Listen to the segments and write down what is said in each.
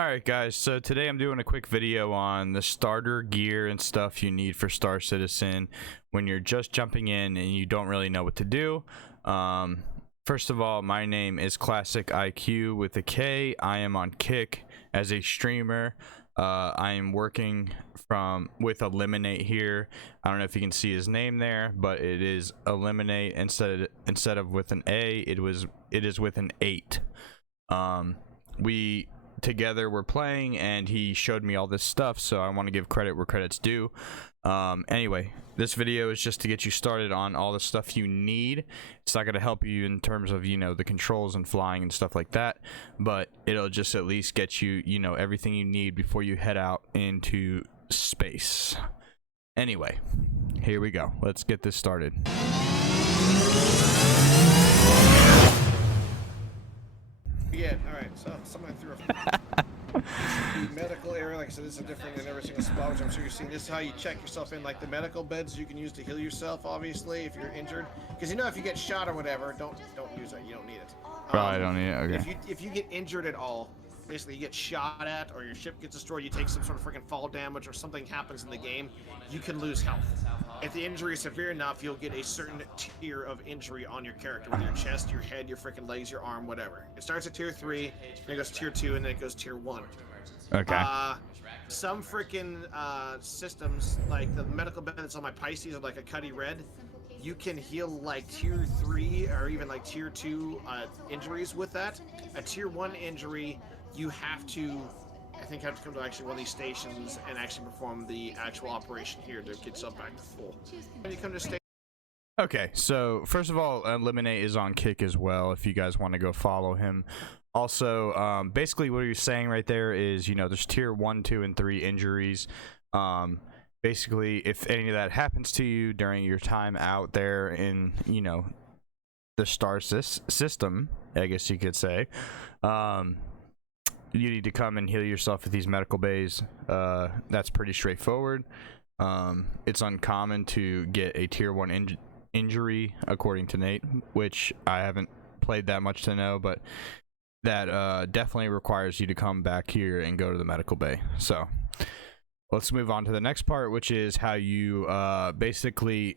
Alright guys, so today I'm doing a quick video on the starter gear and stuff you need for Star Citizen when you're just jumping in and you don't really know what to do. First of all, my name is Classic IQ with a K. I am on Kick as a streamer. I am working with Eliminate here. I don't know if you can see his name there, but it is Eliminate instead of with an A, it is with an 8. We together we're playing and he showed me all this stuff, so I want to give credit where credit's due. Anyway, this video is just to get you started on all the stuff you need. It's not going to help you in terms of, you know, the controls and flying and stuff like that, but it'll just at least get you, you know, everything you need before you head out into space. Anyway, here we go. Let's get this started. Yeah, alright, so someone threw the medical area, like I said, this is different than every single spot, which I'm sure you've seen. This is how you check yourself in, like the medical beds you can use to heal yourself, obviously, if you're injured. Because you know, if you get shot or whatever, don't use it, you don't need it. Probably don't need it, okay. If you get injured at all, basically you get shot at, or your ship gets destroyed, you take some sort of freaking fall damage, or something happens in the game, you can lose health. If the injury is severe enough, you'll get a certain tier of injury on your character, with your chest, your head, your freaking legs, your arm, whatever. It starts at tier 3, then it goes tier 2, and then it goes tier 1. Okay. Some freaking systems, like the medical bed that's on my Pisces, or like a Cuddy Red, you can heal like tier 3 or even like tier 2 injuries with that. A tier 1 injury, you have to, I think, have to come to actually one of these stations and actually perform the actual operation here to get yourself back to full. When you come to station. Okay, so first of all, Eliminate is on Kick as well if you guys want to go follow him. Also, basically what you're saying right there is, you know, there's tier 1, 2, and 3 injuries. Basically, if any of that happens to you during your time out there in, you know, the star system, I guess you could say, you need to come and heal yourself at these medical bays. That's pretty straightforward. It's uncommon to get a tier 1 injury, according to Nate, which I haven't played that much to know, but that definitely requires you to come back here and go to the medical bay. So let's move on to the next part, which is how you basically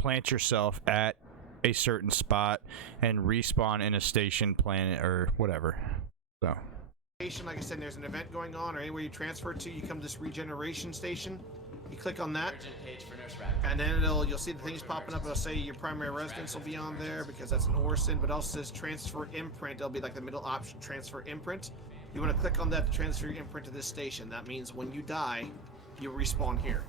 plant yourself at a certain spot and respawn in a station, planet, or whatever. So Like I said, there's an event going on, or anywhere you transfer to, you come to this regeneration station. You click on that, and then you'll see the things popping up. It'll say your primary residence will be on there because that's an Orson, but also says transfer imprint. It'll be like the middle option, transfer imprint. You want to click on that to transfer your imprint to this station. That means when you die, you respawn here.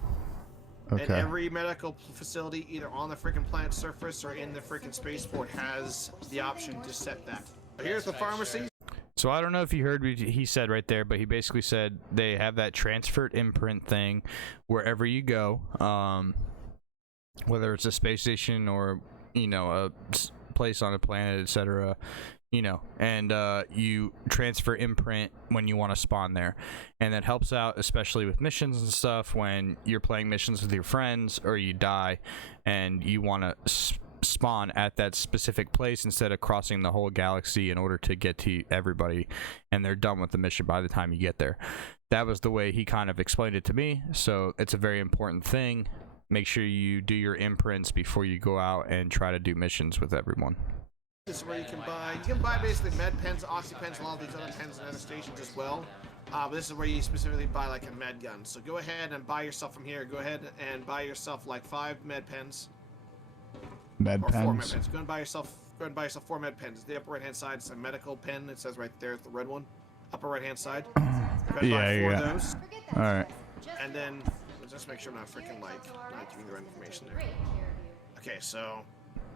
okay. And every medical facility, either on the freaking planet surface or in the freaking spaceport, has the option to set that. Here's the pharmacy. So I don't know if you heard what he said right there, but he basically said they have that transferred imprint thing wherever you go, whether it's a space station or, you know, a place on a planet, etc., you know, and you transfer imprint when you want to spawn there, and that helps out especially with missions and stuff when you're playing missions with your friends or you die and you want to spawn at that specific place instead of crossing the whole galaxy in order to get to everybody, and they're done with the mission by the time you get there. That was the way he kind of explained it to me, so it's a very important thing. Make sure you do your imprints before you go out and try to do missions with everyone. This is where you can buy basically med pens, oxy pens, and all these other pens and other stations as well. But this is where you specifically buy like a med gun. So go ahead and buy yourself from here. Go ahead and buy yourself like 5 med pens. Or 4 med pens. Go and buy yourself 4 med pens. The upper right hand side is a medical pen. It says right there, the red one. Upper right hand side. Go ahead and buy 4 of those. Alright. And then just make sure I'm not freaking not giving the right information there. Okay, so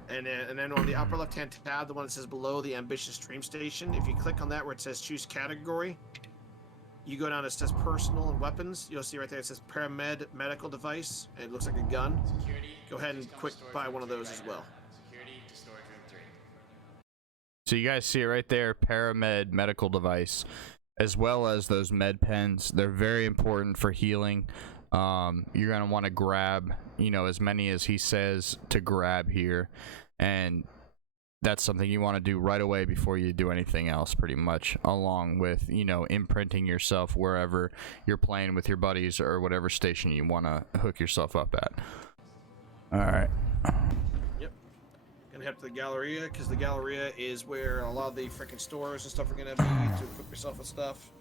and then on the upper left hand tab, the one that says below the ambitious dream station, if you click on that where it says choose category, you go down, it says personal and weapons. You'll see right there it says paramed medical device. It looks like a gun. Go ahead and quick buy one of those as well. So you guys see it right there, paramed medical device, as well as those med pens. They're very important for healing. You're gonna want to grab, you know, as many as he says to grab here, and that's something you want to do right away before you do anything else, pretty much, along with, you know, imprinting yourself wherever you're playing with your buddies or whatever station you want to hook yourself up at. All right. Yep. Gonna head to the Galleria, because the Galleria is where a lot of the freaking stores and stuff are gonna be to equip yourself with stuff.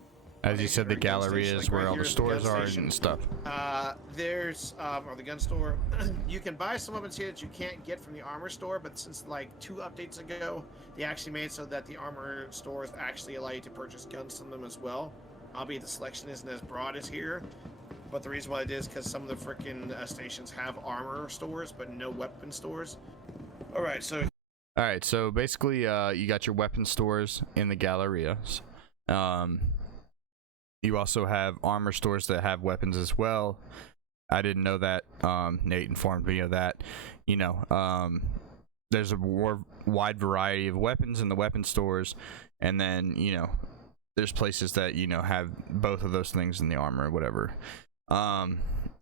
As you said, the gallery is where all the stores are and stuff. There's or the gun store. You can buy some weapons here that you can't get from the armor store, but since like 2 updates ago, they actually made so that the armor stores actually allow you to purchase guns from them as well. Albeit the selection isn't as broad as here, but the reason why it is because some of the freaking stations have armor stores, but no weapon stores. All right, so basically, you got your weapon stores in the Gallerias. You also have armor stores that have weapons as well. I didn't know that. Nate informed me of that. You know, there's a wide variety of weapons in the weapon stores, and then, you know, there's places that, you know, have both of those things in the armor or whatever.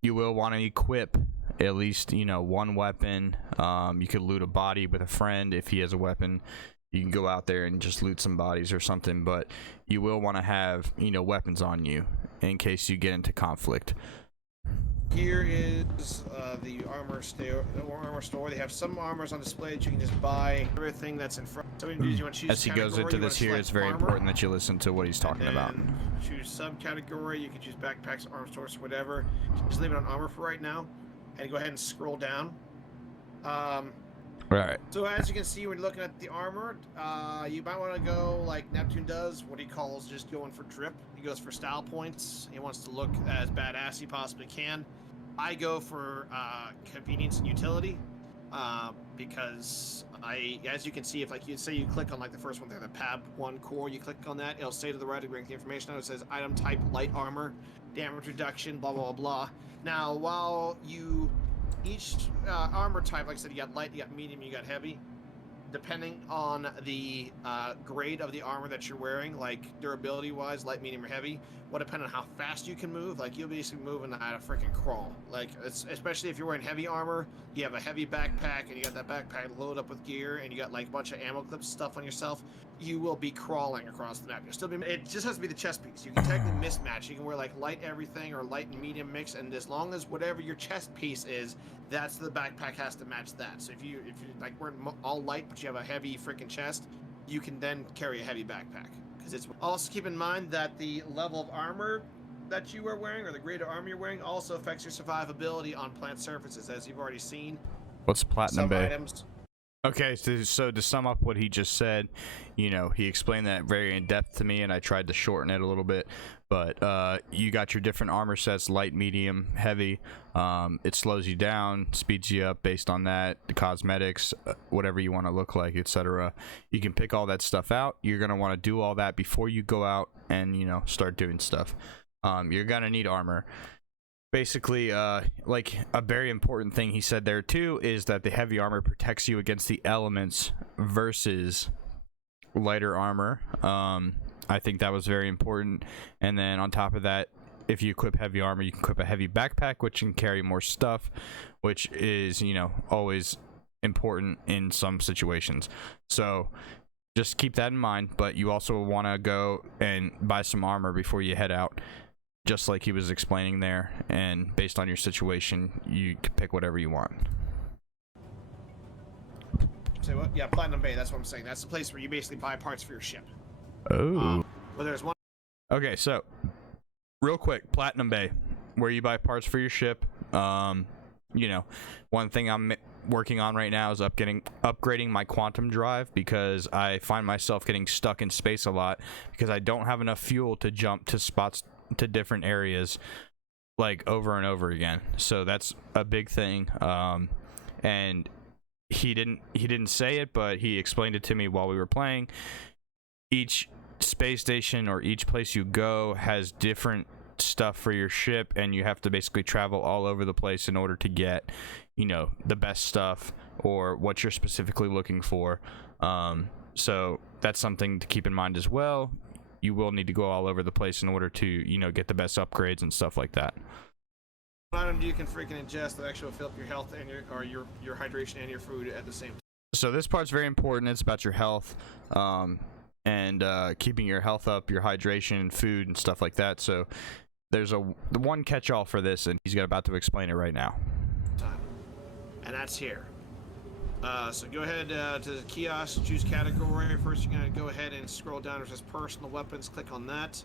You will want to equip at least, you know, 1 weapon. You could loot a body with a friend if he has a weapon. You can go out there and just loot some bodies or something, but you will want to have, you know, weapons on you in case you get into conflict. Here is the armor store. They have some armors on display that you can just buy. Everything that's in front. So you want to choose as he goes into this here, it's very important that you listen to what he's talking about. Choose subcategory. You can choose backpacks, armor stores, whatever. Just leave it on armor for right now, and go ahead and scroll down. Right. So as you can see, when you're looking at the armor, you might want to go like Neptune does, what he calls just going for drip. He goes for style points. He wants to look as badass he possibly can. I go for convenience and utility, because as you can see, if like you say you click on like the first one there, the PAB 1 core, you click on that, it'll say to the right, bring the information out. It says item type light armor, damage reduction, blah blah blah. Now, while each armor type, like I said, you got light, you got medium, you got heavy. Depending on the grade of the armor that you're wearing, like durability-wise, light, medium, or heavy, will depend on how fast you can move. Like, you'll basically moving at a freaking crawl. Like, especially if you're wearing heavy armor, you have a heavy backpack, and you got that backpack loaded up with gear, and you got like a bunch of ammo clips stuff on yourself. You will be crawling across the map. You'll still be. It just has to be the chest piece. You can technically mismatch. You can wear like light everything or light and medium mix, and as long as whatever your chest piece is, that's the backpack has to match that. So if you like wearing all light but you have a heavy freaking chest, you can then carry a heavy backpack. Because it's also keep in mind that the level of armor that you are wearing or the grade of armor you're wearing also affects your survivability on plant surfaces, as you've already seen. What's Platinum Bay? Items. Okay, so to sum up what he just said, you know, he explained that very in depth to me, and I tried to shorten it a little bit. But you got your different armor sets: light, medium, heavy. It slows you down, speeds you up based on that. The cosmetics, whatever you want to look like, etc. You can pick all that stuff out. You're gonna want to do all that before you go out and, you know, start doing stuff. You're gonna need armor. Basically, like a very important thing he said there too is that the heavy armor protects you against the elements versus lighter armor. I think that was very important. And then on top of that, if you equip heavy armor, you can equip a heavy backpack, which can carry more stuff, which is, you know, always important in some situations. So just keep that in mind. But you also want to go and buy some armor before you head out, just like he was explaining there. And based on your situation, you can pick whatever you want. Say what? Yeah, Platinum Bay. That's what I'm saying. That's the place where you basically buy parts for your ship. Oh. Well, there's one. Okay, so real quick, Platinum Bay, where you buy parts for your ship. You know, one thing I'm working on right now is upgrading my quantum drive, because I find myself getting stuck in space a lot because I don't have enough fuel to jump to spots to different areas like over and over again. So that's a big thing. And he didn't say it, but he explained it to me while we were playing. Each space station or each place you go has different stuff for your ship, and you have to basically travel all over the place in order to get, you know, the best stuff or what you're specifically looking for. So that's something to keep in mind as well. You will need to go all over the place in order to, you know, get the best upgrades and stuff like that. Item you can freaking ingest that actually will fill up your health and your hydration and your food at the same time. So this part's very important. It's about your health, and keeping your health up, your hydration, food, and stuff like that. So there's the one catch-all for this, and he's about to explain it right now. And that's here. So go ahead to the kiosk, choose category. First, you're gonna go ahead and scroll down. There's this personal weapons. Click on that.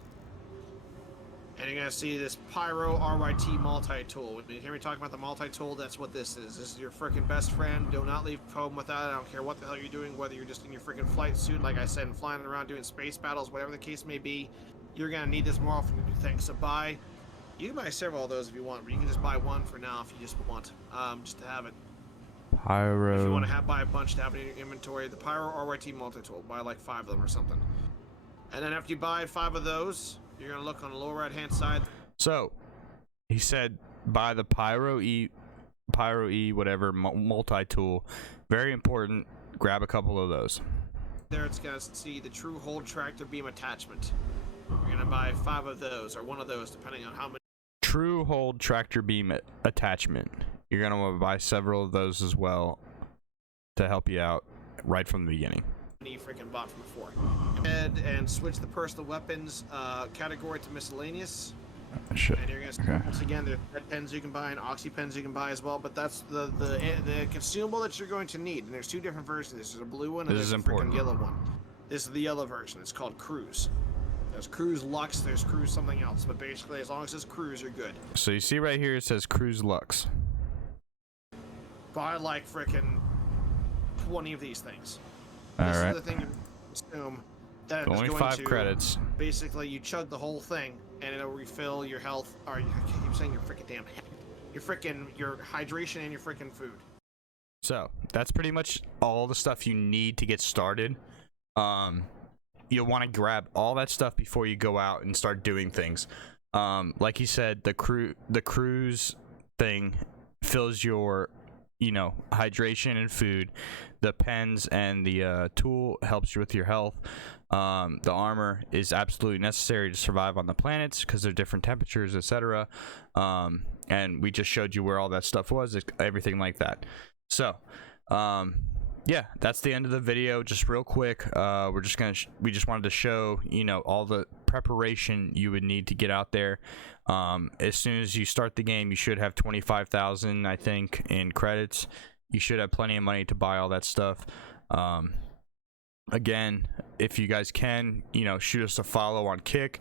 And you're gonna see this Pyro RYT multi-tool. When you hear me talking about the multi-tool, that's what this is. This is your freaking best friend. Do not leave home without it. I don't care what the hell you're doing, whether you're just in your freaking flight suit, like I said, and flying around doing space battles, whatever the case may be. You're gonna need this more often than you think. So you can buy several of those if you want, but you can just buy one for now if you just want, just to have it. Pyro. If you want to buy a bunch to have it in your inventory, the Pyro RYT multi-tool, buy like 5 of them or something. And then after you buy 5 of those, you're gonna look on the lower right-hand side. So, he said buy the Pyro E whatever multi-tool. Very important. Grab a couple of those. There, it's gonna see the True Hold Tractor Beam attachment. You're gonna buy 5 of those or 1 of those, depending on how many. True Hold Tractor Beam attachment. You're gonna want to buy several of those as well to help you out right from the beginning. You freaking bought from before. Go ahead and switch the personal weapons category to miscellaneous. Shit. And you're gonna once again, there's med pens you can buy and oxy pens you can buy as well. But that's the consumable that you're going to need. And there's 2 different versions. There's a blue one and there's a freaking yellow one. This is the yellow version. It's called Cruise. There's Cruise Lux. There's Cruise something else. But basically, as long as it's Cruise, you're good. So you see right here, it says Cruise Lux. Buy like freaking 20 of these things. All this right. is the thing you consume that is Only going 5 to, credits. Basically, you chug the whole thing, and it'll refill your health. Or I keep saying your freaking damn head. Your hydration and your freaking food. So that's pretty much all the stuff you need to get started. You'll want to grab all that stuff before you go out and start doing things. Like he said, the cruise thing fills your hydration and food. The pens and the tool helps you with your health. The armor is absolutely necessary to survive on the planets because they're different temperatures, etc. And we just showed you where all that stuff was, everything like that. So yeah, that's the end of the video. Just real quick, we just wanted to show all the preparation you would need to get out there. As soon as you start the game, you should have 25,000, I think, in credits. You should have plenty of money to buy all that stuff. Again, if you guys can, shoot us a follow on Kick.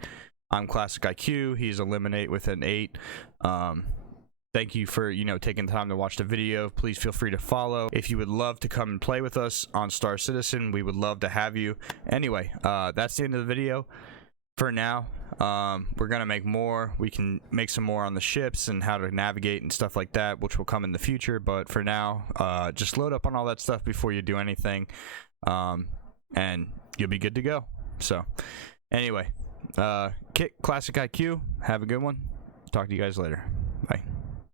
I'm Classic IQ. He's Eliminate with an 8. Thank you for taking the time to watch the video. Please feel free to follow. If you would love to come and play with us on Star Citizen, we would love to have you. Anyway, that's the end of the video. For now, we're gonna make more. We can make some more on the ships and how to navigate and stuff like that, which will come in the future. But for now, just load up on all that stuff before you do anything, and you'll be good to go. So anyway, Kick Classic IQ, have a good one. Talk to you guys later. Bye.